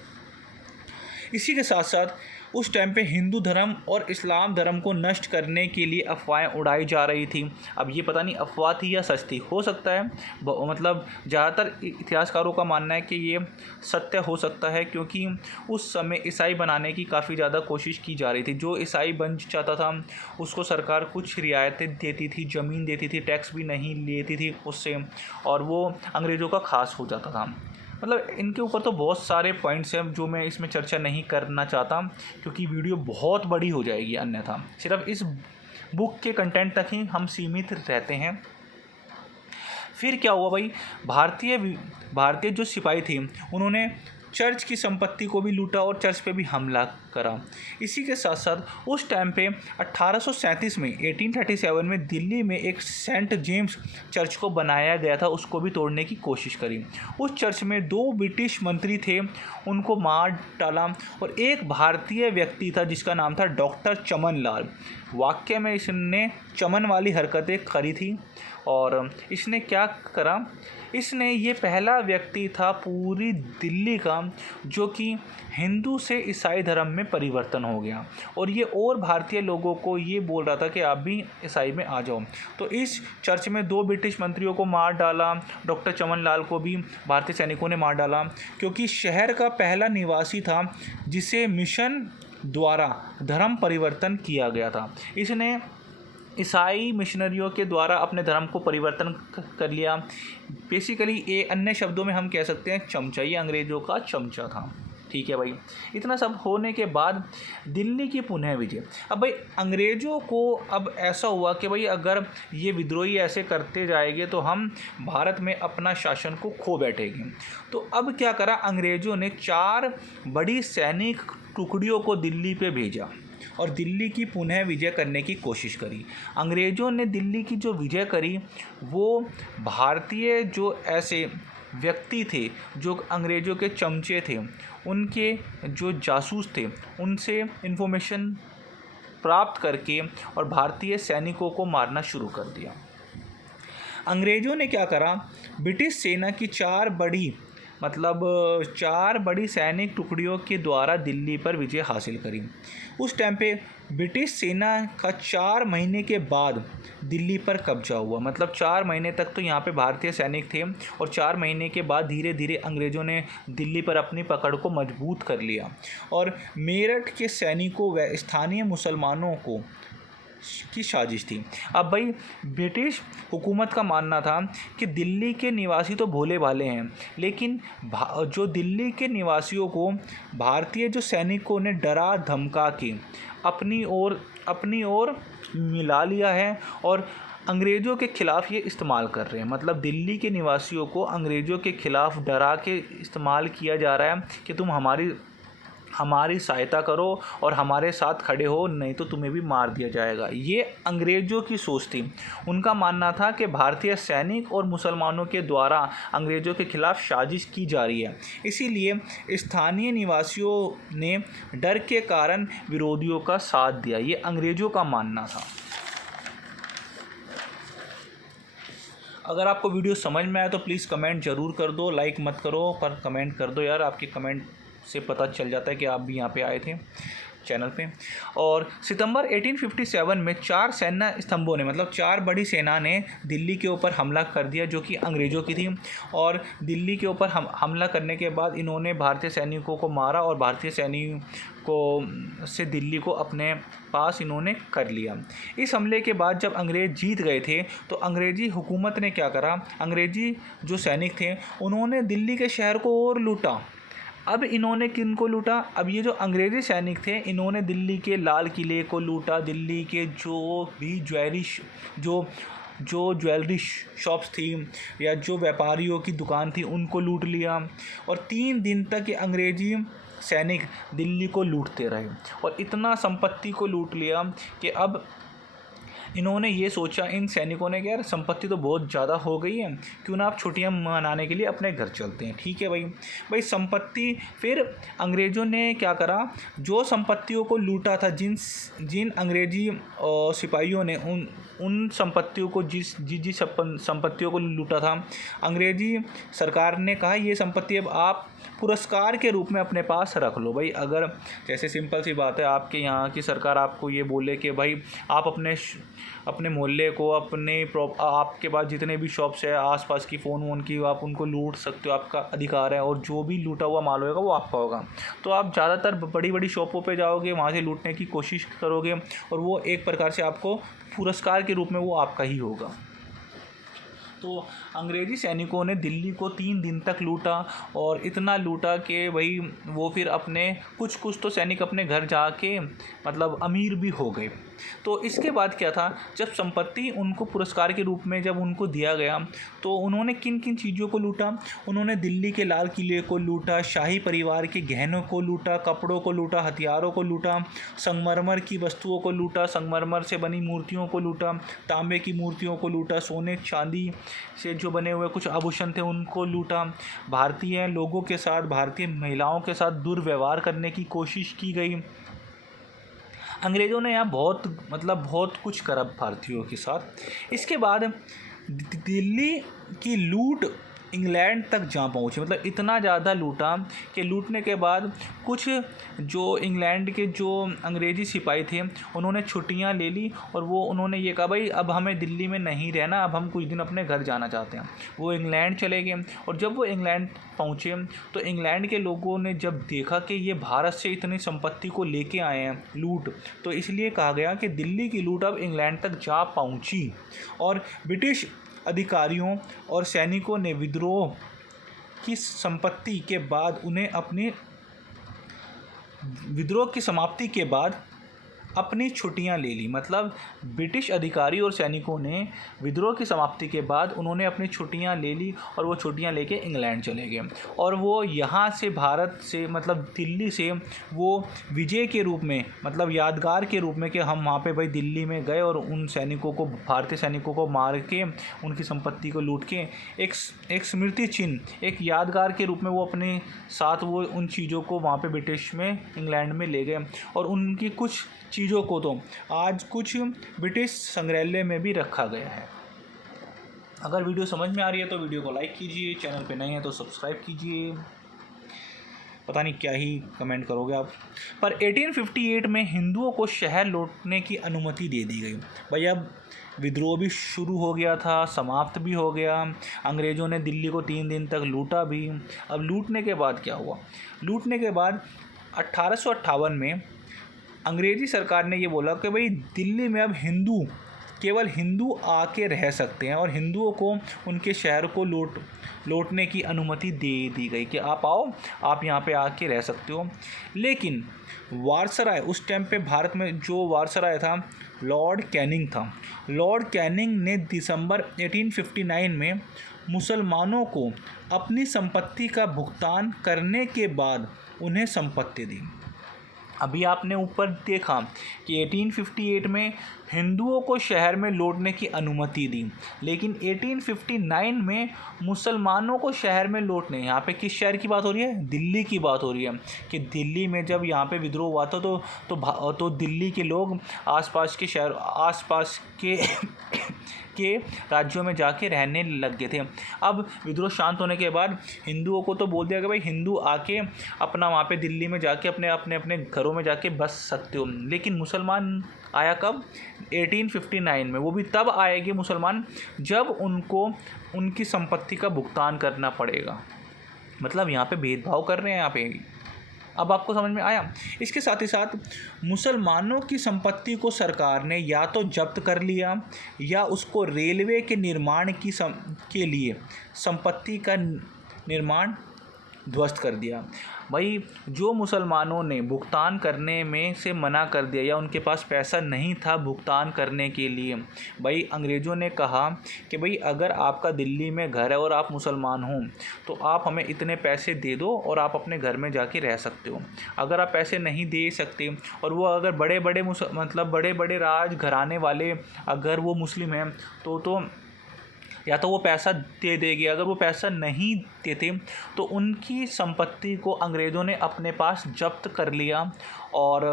इसी के साथ साथ उस टाइम पे हिंदू धर्म और इस्लाम धर्म को नष्ट करने के लिए अफवाहें उड़ाई जा रही थी। अब ये पता नहीं अफवाह थी या सच थी, हो सकता है मतलब ज़्यादातर इतिहासकारों का मानना है कि ये सत्य हो सकता है, क्योंकि उस समय ईसाई बनाने की काफ़ी ज़्यादा कोशिश की जा रही थी। जो ईसाई बन चाहता था उसको सरकार कुछ रियायतें देती थी, ज़मीन देती थी, टैक्स भी नहीं लेती थी उससे, और वो अंग्रेज़ों का खास हो जाता था। मतलब इनके ऊपर तो बहुत सारे पॉइंट्स हैं जो मैं इसमें चर्चा नहीं करना चाहता, क्योंकि वीडियो बहुत बड़ी हो जाएगी अन्यथा। सिर्फ इस बुक के कंटेंट तक ही हम सीमित रहते हैं। फिर क्या हुआ भाई, भारतीय जो सिपाही थे उन्होंने चर्च की संपत्ति को भी लूटा और चर्च पे भी हमला करा। इसी के साथ साथ उस टाइम पे 1837 में 1837 में दिल्ली में एक सेंट जेम्स चर्च को बनाया गया था, उसको भी तोड़ने की कोशिश करी। उस चर्च में 2 ब्रिटिश मंत्री थे, उनको मार डाला, और एक भारतीय व्यक्ति था जिसका नाम था डॉक्टर चमन लाल। वाकई में इसने चमन वाली हरकतें करी थी। और इसने क्या करा, इसने ये पहला व्यक्ति था पूरी दिल्ली का जो कि हिंदू से ईसाई धर्म में परिवर्तन हो गया, और ये और भारतीय लोगों को ये बोल रहा था कि आप भी ईसाई में आ जाओ। तो इस चर्च में 2 ब्रिटिश मंत्रियों को मार डाला, डॉक्टर चमन लाल को भी भारतीय सैनिकों ने मार डाला, क्योंकि शहर का पहला निवासी था जिसे मिशन द्वारा धर्म परिवर्तन किया गया था। इसने ईसाई मिशनरियों के द्वारा अपने धर्म को परिवर्तन कर लिया। बेसिकली ये अन्य शब्दों में हम कह सकते हैं चमचा, ये अंग्रेज़ों का चमचा था। ठीक है भाई। इतना सब होने के बाद दिल्ली की पुनः विजय। अब भाई अंग्रेज़ों को अब ऐसा हुआ कि भाई अगर ये विद्रोही ऐसे करते जाएंगे तो हम भारत में अपना शासन को खो बैठेंगे। तो अब क्या करा, अंग्रेज़ों ने 4 बड़ी सैनिक टुकड़ियों को दिल्ली पे भेजा और दिल्ली की पुनः विजय करने की कोशिश करी। अंग्रेज़ों ने दिल्ली की जो विजय करी वो भारतीय जो ऐसे व्यक्ति थे जो अंग्रेज़ों के चमचे थे, उनके जो जासूस थे, उनसे इन्फॉर्मेशन प्राप्त करके और भारतीय सैनिकों को मारना शुरू कर दिया। अंग्रेज़ों ने क्या करा, ब्रिटिश सेना की 4 बड़ी सैनिक टुकड़ियों के द्वारा दिल्ली पर विजय हासिल करी। उस टाइम पे ब्रिटिश सेना का 4 महीने के बाद दिल्ली पर कब्जा हुआ। मतलब 4 महीने तक तो यहाँ पे भारतीय सैनिक थे, और 4 महीने के बाद धीरे धीरे अंग्रेज़ों ने दिल्ली पर अपनी पकड़ को मजबूत कर लिया, और मेरठ के सैनिकों व स्थानीय मुसलमानों की साजिश थी। अब भाई ब्रिटिश हुकूमत का मानना था कि दिल्ली के निवासी तो भोले भाले हैं, लेकिन जो दिल्ली के निवासियों को भारतीय जो सैनिकों ने डरा धमका के अपनी ओर मिला लिया है और अंग्रेज़ों के ख़िलाफ़ ये इस्तेमाल कर रहे हैं। मतलब दिल्ली के निवासियों को अंग्रेज़ों के ख़िलाफ़ डरा के इस्तेमाल किया जा रहा है कि तुम हमारी सहायता करो और हमारे साथ खड़े हो, नहीं तो तुम्हें भी मार दिया जाएगा। ये अंग्रेज़ों की सोच थी। उनका मानना था कि भारतीय सैनिक और मुसलमानों के द्वारा अंग्रेज़ों के ख़िलाफ़ साजिश की जा रही है, इसीलिए स्थानीय निवासियों ने डर के कारण विरोधियों का साथ दिया। ये अंग्रेज़ों का मानना था। अगर आपको वीडियो समझ में आया तो प्लीज़ कमेंट ज़रूर कर दो, लाइक मत करो पर कमेंट कर दो यार। आपके कमेंट से पता चल जाता है कि आप भी यहाँ पे आए थे चैनल पे। और सितंबर 1857 में 4 सैन्य स्तंभों ने, मतलब 4 बड़ी सेना ने दिल्ली के ऊपर हमला कर दिया जो कि अंग्रेज़ों की थी। और दिल्ली के ऊपर हमला करने के बाद इन्होंने भारतीय सैनिकों को मारा और भारतीय सैनिकों से दिल्ली को अपने पास इन्होंने कर लिया। इस हमले के बाद जब अंग्रेज़ जीत गए थे तो अंग्रेज़ी हुकूमत ने क्या करा, अंग्रेज़ी जो सैनिक थे उन्होंने दिल्ली के शहर को और लूटा। अब इन्होंने किन को लूटा, अब ये जो अंग्रेज़ी सैनिक थे इन्होंने दिल्ली के लाल किले को लूटा, दिल्ली के जो भी ज्वेलरी शॉप्स थी या जो व्यापारियों की दुकान थी उनको लूट लिया। और 3 दिन तक ये अंग्रेज़ी सैनिक दिल्ली को लूटते रहे और इतना संपत्ति को लूट लिया कि अब इन्होंने ये सोचा, इन सैनिकों ने कि यार संपत्ति तो बहुत ज़्यादा हो गई है, क्यों ना आप छुट्टियां मनाने के लिए अपने घर चलते हैं। ठीक है भाई संपत्ति। फिर अंग्रेज़ों ने क्या करा, जो संपत्तियों को लूटा था, जिन अंग्रेज़ी सिपाहियों ने उन संपत्तियों को जिस संपत्तियों को लूटा था, अंग्रेज़ी सरकार ने कहा ये संपत्ति अब आप पुरस्कार के रूप में अपने पास रख लो। भाई अगर जैसे सिंपल सी बात है, आपके यहाँ की सरकार आपको ये बोले कि भाई आप अपने मोहल्ले को, आपके पास जितने भी शॉप्स है आसपास की फ़ोन वोन की, आप उनको लूट सकते हो, आपका अधिकार है, और जो भी लूटा हुआ माल होगा वो आपका होगा। तो आप ज़्यादातर बड़ी बड़ी शॉपों पे जाओगे, वहाँ से लूटने की कोशिश करोगे और वो एक प्रकार से आपको पुरस्कार के रूप में वो आपका ही होगा। तो अंग्रेज़ी सैनिकों ने दिल्ली को 3 दिन तक लूटा और इतना लूटा कि भाई वो फिर अपने कुछ तो सैनिक अपने घर जाके मतलब अमीर भी हो गए। तो इसके बाद क्या था, जब संपत्ति उनको पुरस्कार के रूप में जब उनको दिया गया तो उन्होंने किन किन चीज़ों को लूटा। उन्होंने दिल्ली के लाल किले को लूटा, शाही परिवार के गहनों को लूटा, कपड़ों को लूटा, हथियारों को लूटा, संगमरमर की वस्तुओं को लूटा, संगमरमर से बनी मूर्तियों को लूटा, तांबे की मूर्तियों को लूटा, सोने चांदी से जो बने हुए कुछ आभूषण थे उनको लूटा। भारतीय लोगों के साथ, भारतीय महिलाओं के साथ दुर्व्यवहार करने की कोशिश की गई। अंग्रेज़ों ने यहाँ बहुत कुछ करा भारतीयों के साथ। इसके बाद दिल्ली की लूट इंग्लैंड तक जा पहुँची, मतलब इतना ज़्यादा लूटा कि लूटने के बाद कुछ जो इंग्लैंड के जो अंग्रेज़ी सिपाही थे उन्होंने छुट्टियां ले ली और वो उन्होंने ये कहा भाई अब हमें दिल्ली में नहीं रहना, अब हम कुछ दिन अपने घर जाना चाहते हैं। वो इंग्लैंड चले गए और जब वो इंग्लैंड पहुँचे तो इंग्लैंड के लोगों ने जब देखा कि ये भारत से इतनी संपत्ति को लेके आए हैं लूट, तो इसलिए कहा गया कि दिल्ली की लूट अब इंग्लैंड तक जा पहुँची और ब्रिटिश अधिकारियों और सैनिकों ने विद्रोह की संपत्ति के बाद उन्हें अपनी विद्रोह की समाप्ति के बाद अपनी छुट्टियां ले ली। मतलब ब्रिटिश अधिकारी और सैनिकों ने विद्रोह की समाप्ति के बाद उन्होंने अपनी छुट्टियां ले ली और वो छुट्टियां लेके इंग्लैंड चले गए और वो यहाँ से भारत से मतलब दिल्ली से वो विजय के रूप में, मतलब यादगार के रूप में कि हम वहाँ पे भाई दिल्ली में गए और उन सैनिकों को, भारतीय सैनिकों को मार के उनकी संपत्ति को लूट के एक स्मृति चिन्ह, एक यादगार के रूप में वो अपने साथ वो उन चीज़ों को वहाँ पे ब्रिटिश में इंग्लैंड में ले गए और उनकी कुछ चीज़ों को तो आज कुछ ब्रिटिश संग्रहालय में भी रखा गया है। अगर वीडियो समझ में आ रही है तो वीडियो को लाइक कीजिए, चैनल पे नए हैं तो सब्सक्राइब कीजिए। पता नहीं क्या ही कमेंट करोगे आप। पर 1858 में हिंदुओं को शहर लौटने की अनुमति दे दी गई। भाई अब विद्रोह भी शुरू हो गया था, समाप्त भी हो गया। अंग्रेज़ों ने दिल्ली को 3 दिन तक लूटा भी। अब लूटने के बाद क्या हुआ, लूटने के बाद 1858 में अंग्रेज़ी सरकार ने ये बोला कि भाई दिल्ली में अब केवल हिंदू आके रह सकते हैं और हिंदुओं को उनके शहर को लौटने की अनुमति दे दी गई कि आप आओ, आप यहाँ पे आके रह सकते हो। लेकिन वायसराय उस टाइम पे भारत में जो वायसराय था लॉर्ड कैनिंग था। लॉर्ड कैनिंग ने दिसंबर 1859 में मुसलमानों को अपनी संपत्ति का भुगतान करने के बाद उन्हें संपत्ति दी। अभी आपने ऊपर देखा कि 1858 में हिंदुओं को शहर में लौटने की अनुमति दी, लेकिन 1859 में मुसलमानों को शहर में लौटने, यहाँ पे किस शहर की बात हो रही है, दिल्ली की बात हो रही है कि दिल्ली में जब यहाँ पे विद्रोह हुआ था तो दिल्ली के लोग आसपास के शहर, आसपास के राज्यों में जाके रहने लग गए थे। अब विद्रोह शांत होने के बाद हिंदुओं को तो बोल दिया कि भाई हिंदू आके अपना वहाँ पे दिल्ली में जाके अपने घरों में जाके बस सकते हो। लेकिन मुसलमान आया कब, 1859 में। वो भी तब आएंगे मुसलमान जब उनको उनकी संपत्ति का भुगतान करना पड़ेगा। मतलब यहाँ पे भेदभाव कर रहे हैं यहाँ पे। अब आपको समझ में आया। इसके साथ ही साथ मुसलमानों की संपत्ति को सरकार ने या तो जब्त कर लिया या उसको रेलवे के निर्माण के लिए संपत्ति का निर्माण ध्वस्त कर दिया। भाई जो मुसलमानों ने भुगतान करने में से मना कर दिया या उनके पास पैसा नहीं था भुगतान करने के लिए, भाई अंग्रेज़ों ने कहा कि भाई अगर आपका दिल्ली में घर है और आप मुसलमान हों तो आप हमें इतने पैसे दे दो और आप अपने घर में जाके रह सकते हो। अगर आप पैसे नहीं दे सकते और वो अगर बड़े बड़े राज घराने वाले अगर वो मुस्लिम हैं तो या तो वो पैसा दे देगी। अगर वो पैसा नहीं देते तो उनकी संपत्ति को अंग्रेज़ों ने अपने पास जब्त कर लिया और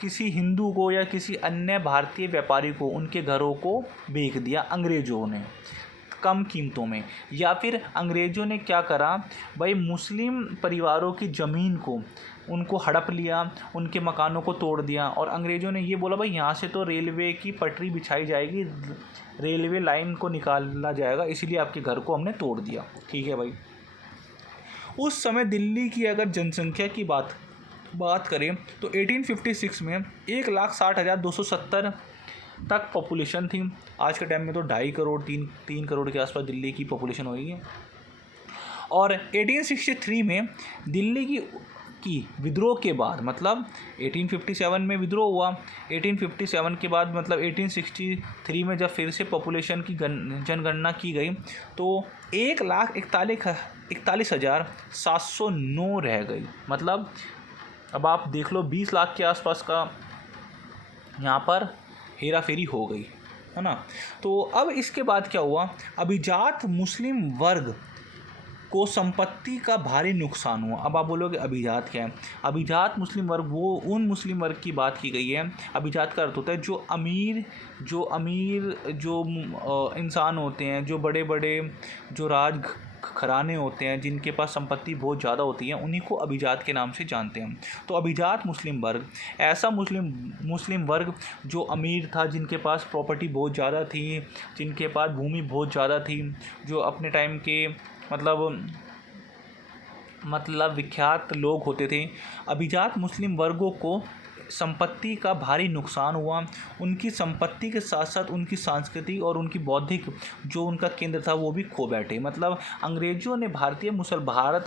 किसी हिंदू को या किसी अन्य भारतीय व्यापारी को उनके घरों को बेच दिया अंग्रेज़ों ने कम कीमतों में। या फिर अंग्रेज़ों ने क्या करा, भाई मुस्लिम परिवारों की ज़मीन को उनको हड़प लिया, उनके मकानों को तोड़ दिया और अंग्रेज़ों ने ये बोला भाई यहाँ से तो रेलवे की पटरी बिछाई जाएगी, रेलवे लाइन को निकाला जाएगा, इसीलिए आपके घर को हमने तोड़ दिया। ठीक है भाई। उस समय दिल्ली की अगर जनसंख्या की बात करें तो 1856 में 1,60,270 तक पॉपुलेशन थी। आज के टाइम में तो 2.5 करोड़ 3 करोड़ के आसपास दिल्ली की पॉपुलेशन हो गई है। और 1863 में दिल्ली की विद्रोह के बाद, मतलब 1857 में विद्रोह हुआ, 1857 के बाद मतलब 1863 में जब फिर से पॉपुलेशन की जनगणना की गई तो 1,41,709 रह गई। मतलब अब आप देख लो 20 लाख के आसपास का यहाँ पर हेरा फेरी हो गई, है ना। तो अब इसके बाद क्या हुआ, अभिजात मुस्लिम वर्ग को संपत्ति का भारी नुकसान हुआ। अब आप बोलोगे अभिजात क्या है? अभिजात मुस्लिम वर्ग वो उन मुस्लिम वर्ग की बात की गई है। अभिजात का अर्थ होता है जो अमीर इंसान होते हैं, जो बड़े बड़े जो राज घराने होते हैं, जिनके पास संपत्ति बहुत ज़्यादा होती है, उन्हीं को अभिजात के नाम से जानते हैं। तो अभिजात मुस्लिम वर्ग ऐसा मुस्लिम वर्ग जो अमीर था, जिनके पास प्रॉपर्टी बहुत ज़्यादा थी, जिनके पास भूमि बहुत ज़्यादा थी, जो अपने टाइम के मतलब विख्यात लोग होते थे। अभिजात मुस्लिम वर्गों को संपत्ति का भारी नुकसान हुआ। उनकी संपत्ति के साथ साथ उनकी संस्कृति और उनकी बौद्धिक जो उनका केंद्र था वो भी खो बैठे। मतलब अंग्रेज़ों ने भारत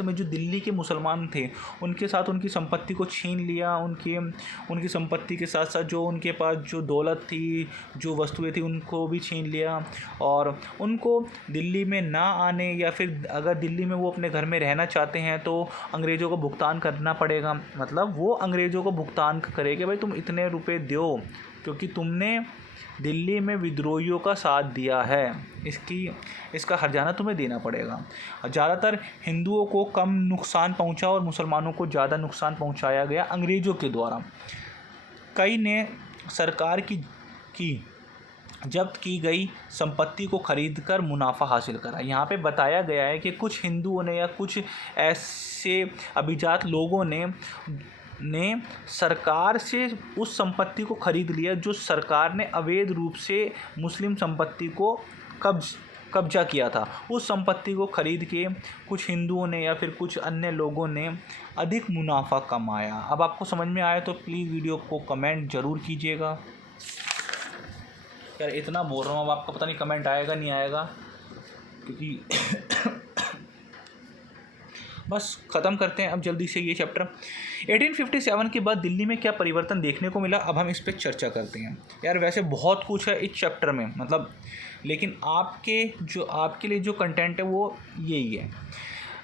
में जो दिल्ली के मुसलमान थे उनके साथ उनकी संपत्ति को छीन लिया। उनकी संपत्ति के साथ साथ जो उनके पास जो दौलत थी, जो वस्तुएं थी, उनको भी छीन लिया। और उनको दिल्ली में ना आने, या फिर अगर दिल्ली में वो अपने घर में रहना चाहते हैं तो अंग्रेज़ों को भुगतान करना पड़ेगा। मतलब वो अंग्रेज़ों को भुगतान करे कि भाई तुम इतने रुपए दो क्योंकि तुमने दिल्ली में विद्रोहियों का साथ दिया है, इसका हर्जाना तुम्हें देना पड़ेगा। ज़्यादातर हिंदुओं को कम नुकसान पहुंचा और मुसलमानों को ज़्यादा नुकसान पहुंचाया गया अंग्रेज़ों के द्वारा। कई ने सरकार की जब्त की गई संपत्ति को खरीदकर मुनाफा हासिल करा। यहाँ पे बताया गया है कि कुछ हिंदुओं ने या कुछ ऐसे अभिजात लोगों ने सरकार से उस संपत्ति को खरीद लिया जो सरकार ने अवैध रूप से मुस्लिम संपत्ति को कब्जा किया था। उस संपत्ति को खरीद के कुछ हिंदुओं ने या फिर कुछ अन्य लोगों ने अधिक मुनाफा कमाया। अब आपको समझ में आया तो प्लीज़ वीडियो को कमेंट ज़रूर कीजिएगा। यार इतना बोल रहा हूँ, अब आपका पता नहीं कमेंट आएगा नहीं आएगा, क्योंकि बस ख़त्म करते हैं अब जल्दी से ये चैप्टर। 1857 के बाद दिल्ली में क्या परिवर्तन देखने को मिला, अब हम इस पर चर्चा करते हैं। यार वैसे बहुत कुछ है इस चैप्टर में, मतलब, लेकिन आपके लिए जो कंटेंट है वो यही है।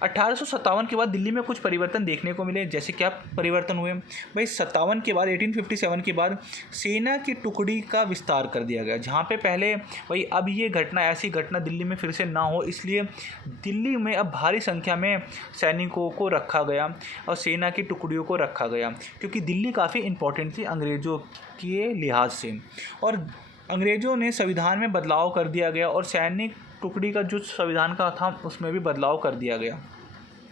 1857 के बाद दिल्ली में कुछ परिवर्तन देखने को मिले। जैसे क्या परिवर्तन हुए भाई? 1857 के बाद सेना की टुकड़ी का विस्तार कर दिया गया। जहाँ पे पहले भाई अब ये ऐसी घटना दिल्ली में फिर से ना हो, इसलिए दिल्ली में अब भारी संख्या में सैनिकों को रखा गया और सेना की टुकड़ियों को रखा गया, क्योंकि दिल्ली काफ़ी इम्पोर्टेंट थी अंग्रेज़ों के लिहाज से। और अंग्रेज़ों ने संविधान में बदलाव कर दिया गया और सैनिक टुकड़ी का जो संविधान का था उसमें भी बदलाव कर दिया गया,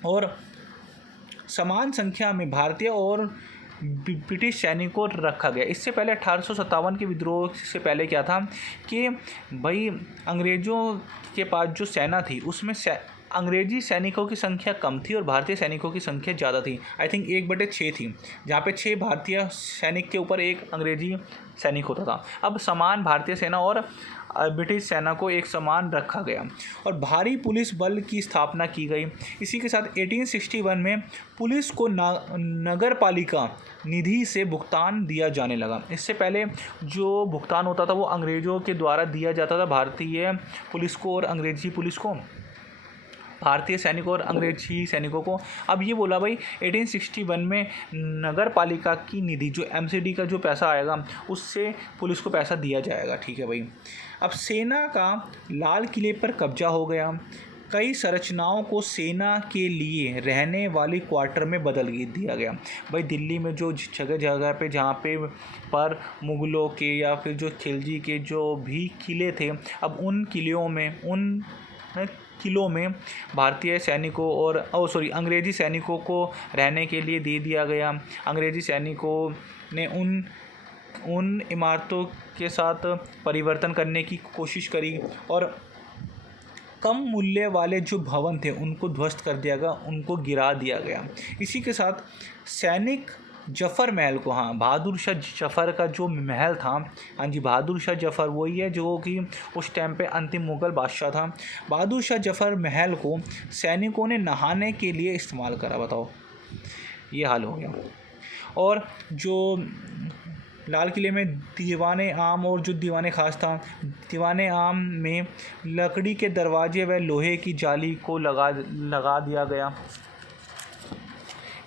और समान संख्या में भारतीय और ब्रिटिश सैनिकों को रखा गया। इससे पहले 1857 के विद्रोह से पहले क्या था कि भाई अंग्रेज़ों के पास जो सेना थी उसमें अंग्रेज़ी सैनिकों की संख्या कम थी और भारतीय सैनिकों की संख्या ज़्यादा थी। आई थिंक 1/6 थी, जहाँ पे 6 भारतीय सैनिक के ऊपर 1 अंग्रेज़ी सैनिक होता था। अब समान भारतीय सेना और ब्रिटिश सेना को एक समान रखा गया और भारी पुलिस बल की स्थापना की गई। इसी के साथ 1861 में पुलिस को नगर पालिका निधि से भुगतान दिया जाने लगा। इससे पहले जो भुगतान होता था वो अंग्रेज़ों के द्वारा दिया जाता था भारतीय पुलिस को और अंग्रेज़ी पुलिस को, भारतीय सैनिकों और अंग्रेजी सैनिकों को। अब ये बोला भाई 1861 में नगर पालिका की निधि जो MCD का जो पैसा आएगा उससे पुलिस को पैसा दिया जाएगा। ठीक है भाई। अब सेना का लाल किले पर कब्जा हो गया। कई संरचनाओं को सेना के लिए रहने वाली क्वार्टर में बदल दिया गया। भाई दिल्ली में जो जगह जगह पे जहाँ पे पर मुग़लों के या फिर जो खिलजी के जो भी किले थे, अब उन किलों में भारतीय सैनिकों और अंग्रेज़ी सैनिकों को रहने के लिए दे दिया गया। अंग्रेज़ी सैनिकों ने उन इमारतों के साथ परिवर्तन करने की कोशिश करी और कम मूल्य वाले जो भवन थे उनको ध्वस्त कर दिया गया, उनको गिरा दिया गया। इसी के साथ सैनिक जफ़र महल को, हाँ, बहादुर शाह जफ़र का जो महल था, हाँ जी, बहादुर शाह जफ़र वही है जो कि उस टाइम पे अंतिम मुग़ल बादशाह था। बहादुर शाह जफ़र महल को सैनिकों ने नहाने के लिए इस्तेमाल करा, बताओ, ये हाल हो गया। और जो लाल किले में दीवाने आम और जो दीवाने ख़ास था, दीवाने आम में लकड़ी के दरवाजे व लोहे की जाली को लगा दिया गया।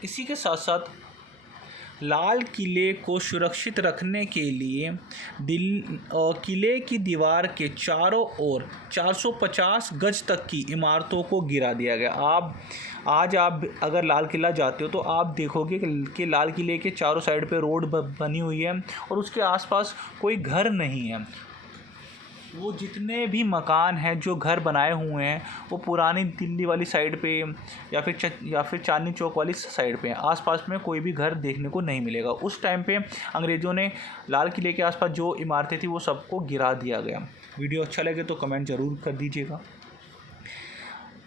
इसी के साथ साथ लाल किले को सुरक्षित रखने के लिए किले की दीवार के चारों ओर 450 गज तक की इमारतों को गिरा दिया गया। आज आप अगर लाल किला जाते हो तो आप देखोगे कि लाल किले के चारों साइड पे रोड बनी हुई है और उसके आसपास कोई घर नहीं है। वो जितने भी मकान हैं, जो घर बनाए हुए हैं, वो पुरानी दिल्ली वाली साइड पे या फिर चांदनी चौक वाली साइड पे हैं। आसपास में कोई भी घर देखने को नहीं मिलेगा। उस टाइम पे अंग्रेज़ों ने लाल किले के आसपास जो इमारतें थी वो सबको गिरा दिया गया। वीडियो अच्छा लगे तो कमेंट ज़रूर कर दीजिएगा।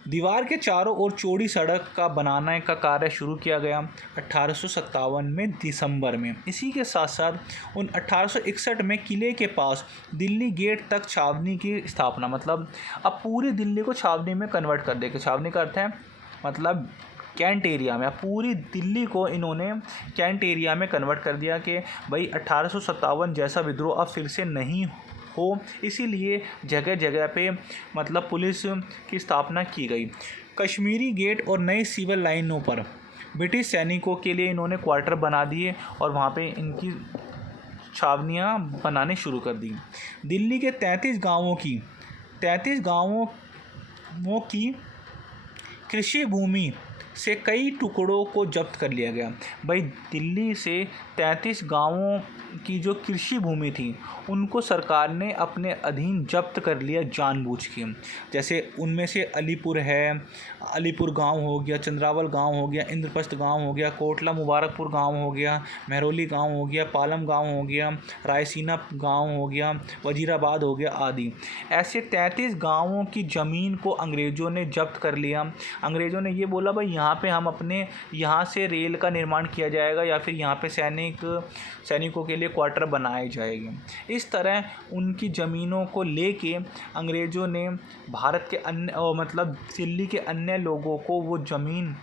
दीवार के चारों ओर चौड़ी सड़क का बनाने का कार्य शुरू किया गया 1857 में दिसंबर में। इसी के साथ साथ 1861 में किले के पास दिल्ली गेट तक छावनी की स्थापना, मतलब अब पूरी दिल्ली को छावनी में कन्वर्ट कर देगा। छावनी का अर्थ है मतलब कैंट एरिया में, पूरी दिल्ली को इन्होंने कैंट एरिया में कन्वर्ट कर दिया कि भाई 1857 जैसा विद्रोह अब फिर से नहीं हो, इसीलिए जगह जगह पे मतलब पुलिस की स्थापना की गई। कश्मीरी गेट और नई सिविल लाइनों पर ब्रिटिश सैनिकों के लिए इन्होंने क्वार्टर बना दिए और वहाँ पे इनकी छावनियाँ बनाने शुरू कर दी। दिल्ली के 33 गांवों की कृषि भूमि से कई टुकड़ों को जब्त कर लिया गया। भाई दिल्ली से 33 गांवों की जो कृषि भूमि थी उनको सरकार ने अपने अधीन जब्त कर लिया जानबूझ के। जैसे उनमें से अलीपुर है, अलीपुर गांव हो गया, चंद्रावल गांव हो गया, इंद्रप्रस्थ गांव हो गया, कोटला मुबारकपुर गांव हो गया, महरौली गांव हो गया, पालम गांव हो गया, रायसीना गांव हो गया, वजीराबाद हो गया आदि। ऐसे 33 गांवों की ज़मीन को अंग्रेज़ों ने जब्त कर लिया। अंग्रेज़ों ने ये बोला भाई यहाँ पे हम अपने यहाँ से रेल का निर्माण किया जाएगा या फिर यहाँ पे सैनिकों के लिए क्वार्टर बनाए जाएंगे। इस तरह उनकी ज़मीनों को लेके अंग्रेज़ों ने भारत के अन्य मतलब दिल्ली के अन्य लोगों को वो ज़मीन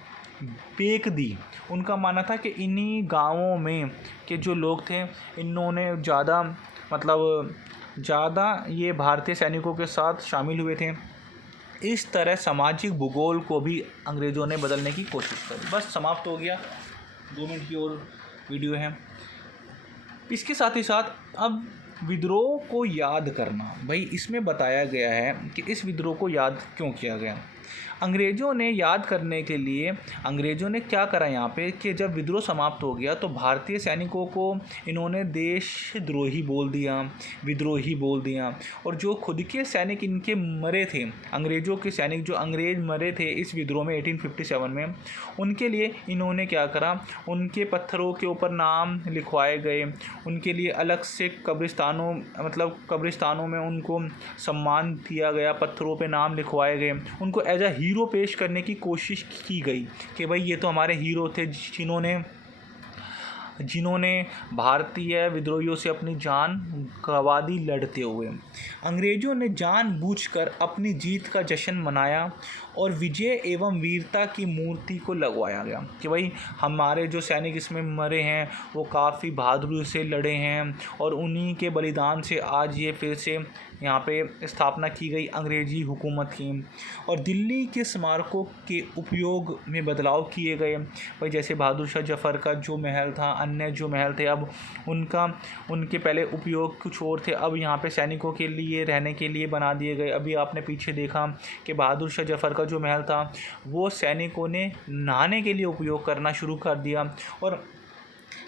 बेच दी। उनका मानना था कि इन्हीं गांवों में के जो लोग थे इन्होंने ज़्यादा ये भारतीय सैनिकों के साथ शामिल हुए थे। इस तरह सामाजिक भूगोल को भी अंग्रेज़ों ने बदलने की कोशिश करी। बस समाप्त हो गया, 2 मिनट की और वीडियो है। इसके साथ ही साथ अब विद्रोह को याद करना, भाई इसमें बताया गया है कि इस विद्रोह को याद क्यों किया गया। अंग्रेज़ों ने याद करने के लिए अंग्रेज़ों ने क्या करा यहाँ पे कि जब विद्रोह समाप्त हो गया तो भारतीय सैनिकों को इन्होंने देशद्रोही बोल दिया, विद्रोही बोल दिया। और जो खुद के सैनिक इनके मरे थे, अंग्रेज़ों के सैनिक जो अंग्रेज़ मरे थे इस विद्रोह में 1857 में, उनके लिए इन्होंने क्या करा, उनके पत्थरों के ऊपर नाम लिखवाए गए। उनके लिए अलग से कब्रिस्तानों में उनको सम्मान दिया गया, पत्थरों पे नाम लिखवाए गए। उनको एज अ हीरो पेश करने की कोशिश की गई कि भाई ये तो हमारे हीरो थे जिन्होंने भारतीय विद्रोहियों से अपनी जान गंवा दी लड़ते हुए। अंग्रेज़ों ने जानबूझकर अपनी जीत का जश्न मनाया और विजय एवं वीरता की मूर्ति को लगवाया गया कि भाई हमारे जो सैनिक इसमें मरे हैं वो काफ़ी बहादुरी से लड़े हैं और उन्हीं के बलिदान से आज ये फिर से यहाँ पे स्थापना की गई अंग्रेज़ी हुकूमत की। और दिल्ली के स्मारकों के उपयोग में बदलाव किए गए। भाई जैसे बहादुर शाह जफ़र का जो महल था, अन्य जो महल थे, अब उनके पहले उपयोग कुछ और थे, अब यहाँ पे सैनिकों के लिए रहने के लिए बना दिए गए। अभी आपने पीछे देखा कि बहादुर शाह जफ़र का जो महल था वो सैनिकों ने नहाने के लिए उपयोग करना शुरू कर दिया। और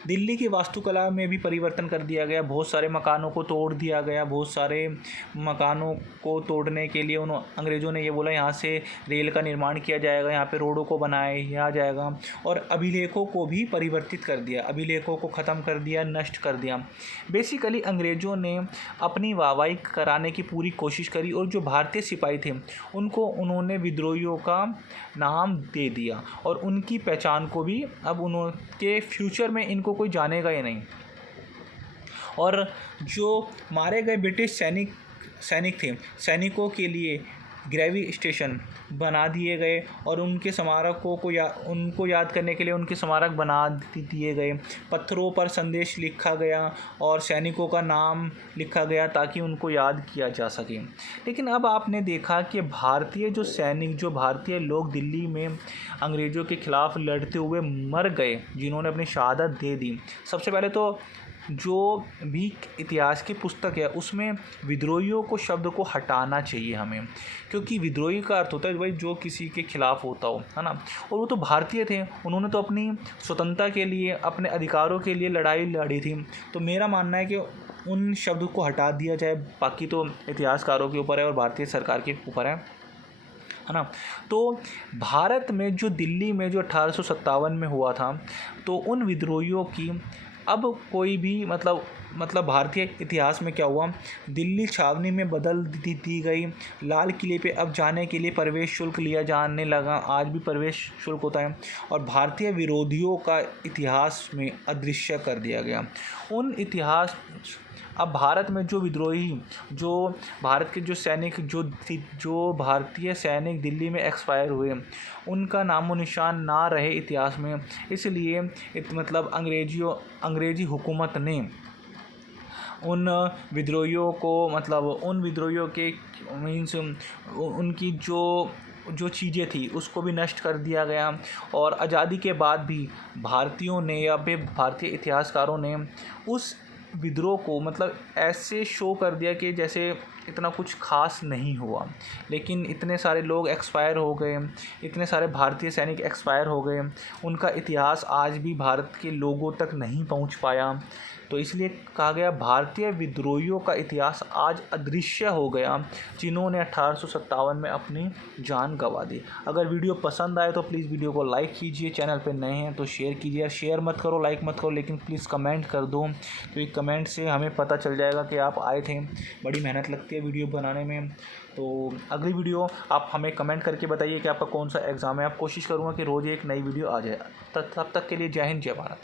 दिल्ली की वास्तुकला में भी परिवर्तन कर दिया गया। बहुत सारे मकानों को तोड़ दिया गया। बहुत सारे मकानों को तोड़ने के लिए अंग्रेज़ों ने ये बोला यहाँ से रेल का निर्माण किया जाएगा, यहाँ पे रोडों को बनाया जाएगा। और अभिलेखों को भी परिवर्तित कर दिया, अभिलेखों को ख़त्म कर दिया, नष्ट कर दिया। बेसिकली अंग्रेज़ों ने अपनी वाहवाही कराने की पूरी कोशिश करी और जो भारतीय सिपाही थे उनको उन्होंने विद्रोहियों का नाम दे दिया और उनकी पहचान को भी अब उनके फ्यूचर में इनको कोई जानेगा ही नहीं। और जो मारे गए ब्रिटिश सैनिक थे, सैनिकों के लिए ग्रेवी स्टेशन बना दिए गए और उनके स्मारकों को उनको याद करने के लिए उनके स्मारक बना दिए गए। पत्थरों पर संदेश लिखा गया और सैनिकों का नाम लिखा गया ताकि उनको याद किया जा सके। लेकिन अब आपने देखा कि जो भारतीय लोग दिल्ली में अंग्रेज़ों के ख़िलाफ़ लड़ते हुए मर गए, जिन्होंने अपनी शहादत दे दी। सबसे पहले तो जो भी इतिहास की पुस्तक है उसमें विद्रोहियों को शब्द को हटाना चाहिए हमें, क्योंकि विद्रोही का अर्थ होता है भाई जो किसी के खिलाफ़ होता हो, है ना। और वो तो भारतीय थे, उन्होंने तो अपनी स्वतंत्रता के लिए, अपने अधिकारों के लिए लड़ाई लड़ी थी। तो मेरा मानना है कि उन शब्द को हटा दिया जाए। बाकी तो इतिहासकारों के ऊपर है और भारतीय सरकार के ऊपर है ना। तो भारत में जो दिल्ली में जो 1857 में हुआ था, तो उन विद्रोहियों की अब कोई भी मतलब भारतीय इतिहास में क्या हुआ, दिल्ली छावनी में बदल दी गई। लाल किले पे अब जाने के लिए प्रवेश शुल्क लिया जाने लगा, आज भी प्रवेश शुल्क होता है। और भारतीय विरोधियों का इतिहास में अदृश्य कर दिया गया। उन इतिहास अब भारत में जो विद्रोही, जो भारत के जो सैनिक जो भारतीय सैनिक दिल्ली में एक्सपायर हुए, उनका नामो निशान ना रहे इतिहास में। इसलिए अंग्रेज़ी हुकूमत ने उन विद्रोहियों के मीन्स उनकी जो चीज़ें थी उसको भी नष्ट कर दिया गया। और आज़ादी के बाद भी भारतीयों ने या फिर भारतीय इतिहासकारों ने उस विद्रोह को ऐसे शो कर दिया कि जैसे इतना कुछ खास नहीं हुआ। लेकिन इतने सारे लोग एक्सपायर हो गए, इतने सारे भारतीय सैनिक एक्सपायर हो गए, उनका इतिहास आज भी भारत के लोगों तक नहीं पहुंच पाया। तो इसलिए कहा गया भारतीय विद्रोहियों का इतिहास आज अदृश्य हो गया, जिन्होंने 1857 में अपनी जान गंवा दी। अगर वीडियो पसंद आए तो प्लीज़ वीडियो को लाइक कीजिए, चैनल पे नए हैं तो शेयर कीजिए। शेयर मत करो, लाइक मत करो, लेकिन प्लीज़ कमेंट कर दो, तो एक कमेंट से हमें पता चल जाएगा कि आप आए थे। बड़ी मेहनत लगती है वीडियो बनाने में। तो अगली वीडियो आप हमें कमेंट करके बताइए कि आपका कौन सा एग्ज़ाम है। आप कोशिश करूँगा कि रोज़ एक नई वीडियो आ जाए। तब तक के लिए जय हिंद, जय भारत।